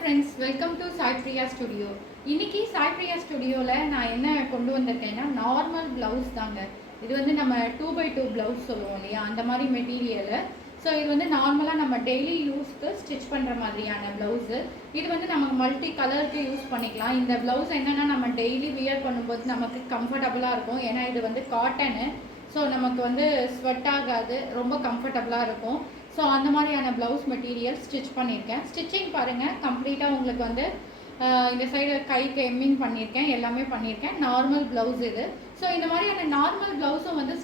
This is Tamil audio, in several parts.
Friends, welcome to Sai Priya studio. இன்னைக்கு சாய் பிரியா ஸ்டுடியோவில் நான் என்ன கொண்டு வந்திருக்கேன்னா நார்மல் ப்ளவுஸ் தாங்க. இது வந்து நம்ம 2x2 ப்ளவுஸ் சொல்லுவோம் இல்லையா, அந்த மாதிரி மெட்டீரியலு. ஸோ இது வந்து நார்மலாக நம்ம டெய்லி யூஸ்க்கு ஸ்டிச் பண்ணுற மாதிரியான ப்ளவுஸு. இது வந்து நம்ம மல்டி கலருக்கு யூஸ் பண்ணிக்கலாம். இந்த ப்ளவுஸ் என்னென்னா நம்ம டெய்லி வியர் பண்ணும்போது நமக்கு கம்ஃபர்டபுளாக இருக்கும். ஏன்னா இது வந்து காட்டனு, ஸோ நமக்கு வந்து ஸ்வெட் ஆகாது, ரொம்ப கம்ஃபர்டபுளாக இருக்கும். ஸோ அந்த மாதிரியான ப்ளவுஸ் மெட்டீரியல் ஸ்டிச் பண்ணியிருக்கேன். ஸ்டிச்சிங் பாருங்கள், கம்ப்ளீட்டாக உங்களுக்கு வந்து இந்த சைடு கைக்கு எம்மிங் பண்ணியிருக்கேன், எல்லாமே பண்ணியிருக்கேன். நார்மல் ப்ளவுஸ் இது. ஸோ இந்த மாதிரியான நார்மல் ப்ளவுஸும் வந்து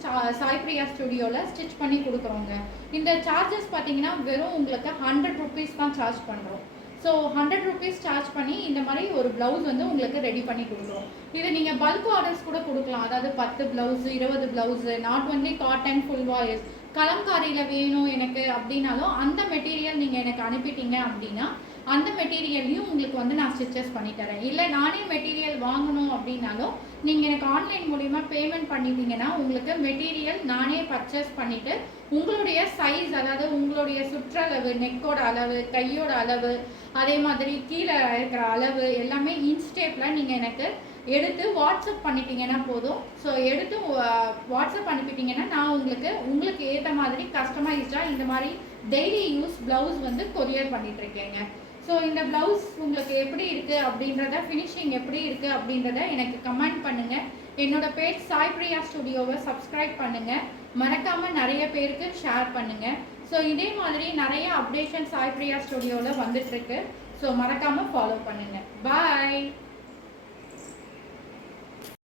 சாய் பிரியா ஸ்டுடியோவில் ஸ்டிச் பண்ணி கொடுக்குறோங்க. இந்த சார்ஜஸ் பார்த்தீங்கன்னா வெறும் உங்களுக்கு 100 ருபீஸ் தான் சார்ஜ் பண்ணுறோம். ஸோ 100 ருபீஸ் சார்ஜ் பண்ணி இந்த மாதிரி ஒரு ப்ளவுஸ் வந்து உங்களுக்கு ரெடி பண்ணி கொடுக்குறோம். இது நீங்கள் பல்க் ஆர்டர்ஸ் கூட கொடுக்கலாம். அதாவது 10 blouse, 20 blouse, not only cotton full voile, கலம்காரியில் வேணும் எனக்கு அப்படின்னாலும் அந்த மெட்டீரியல் நீங்கள் எனக்கு அனுப்பிட்டீங்க அப்படின்னா அந்த மெட்டீரியல்லையும் உங்களுக்கு வந்து நான் ஸ்டிச்சஸ் பண்ணித்தரேன். இல்லை நானே மெட்டீரியல் வாங்கணும் அப்படின்னாலும் நீங்கள் எனக்கு ஆன்லைன் மூலிமா பேமெண்ட் பண்ணிட்டீங்கன்னா உங்களுக்கு மெட்டீரியல் நானே பர்ச்சேஸ் பண்ணிவிட்டு உங்களுடைய சைஸ், அதாவது உங்களுடைய சுற்றளவு, நெக்கோட அளவு, கையோட அளவு, அதே மாதிரி கீழே இருக்கிற அளவு எல்லாமே இன்ஸ்டேப்பில் நீங்கள் எனக்கு எடுத்து வாட்ஸ்அப் பண்ணிட்டீங்கன்னா போதும். ஸோ எடுத்து வாட்ஸ்அப் அனுப்பிட்டீங்கன்னா நான் உங்களுக்கு ஏற்ற மாதிரி கஸ்டமைஸ்டாக இந்த மாதிரி டெய்லி யூஸ் ப்ளவுஸ் வந்து கொரியர் பண்ணிகிட்ருக்கேங்க. ஸோ இந்த ப்ளவுஸ் உங்களுக்கு எப்படி இருக்குது அப்படின்றத, ஃபினிஷிங் எப்படி இருக்குது அப்படின்றத எனக்கு கமெண்ட் பண்ணுங்கள். என்னோட பேஜ் சாய் பிரியா ஸ்டுடியோவை சப்ஸ்கிரைப் பண்ணுங்கள். மறக்காமல் நிறைய பேருக்கு ஷேர் பண்ணுங்கள். ஸோ இதே மாதிரி நிறைய அப்டேஷன் சாய் பிரியா ஸ்டுடியோவில் வந்துட்டுருக்கு. ஸோ மறக்காமல் ஃபாலோ பண்ணுங்கள். பாய்.